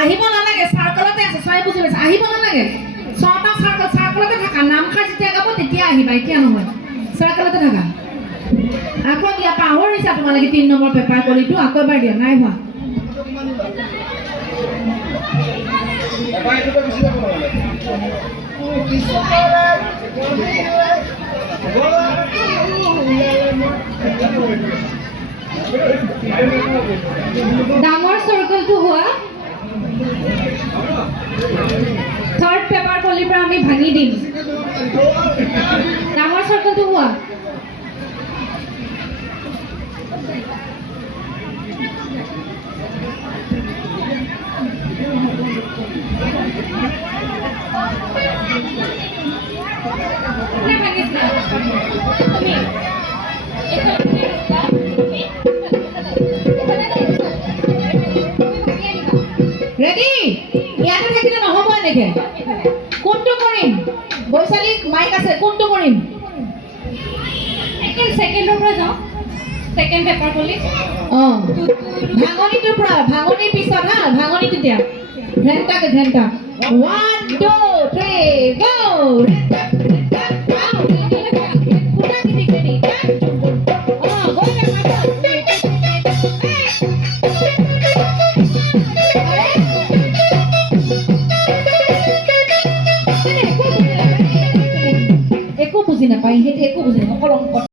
আহিব নালাগে চাৰ্কলতে আছে চাই বুজি পাইছে আহিব নালাগে ছটা চাৰ্কলতে থাকা নামখাৰ যেতিয়া গাব তেতিয়া আহিবা এতিয়া নহয় চাৰ্কলতে থাকা আকৌ দিয়া পাহৰিছা তোমালোকে 3 নম্বৰ পেপাৰ কলিটো আকৌ এবাৰ দিয়া নাই হোৱা ডাঙৰ সাৰ্কেলটো হোৱা থাৰ্ড পেপাৰ কলিৰ পৰা আমি ভাঙি দিম ডাঙৰ সাৰ্কেলটো হোৱা ৰেডি ইয়াতে থাকিলে নহব এনেকে কোনটো কৰিম বৈশালী মাইক আছে কোনটো কৰিম সেকেন্ডৰ পৰা যাওঁ সেকেন্ড পেপাৰ কলি ভাঙনিটোৰ পৰা ভাঙনিৰ পিছত হা ভাঙনিটো দিয়া ঘণ্টা 1 2 3 গো একো বুজি নাপায় সেইটো একো বুজি নাপায়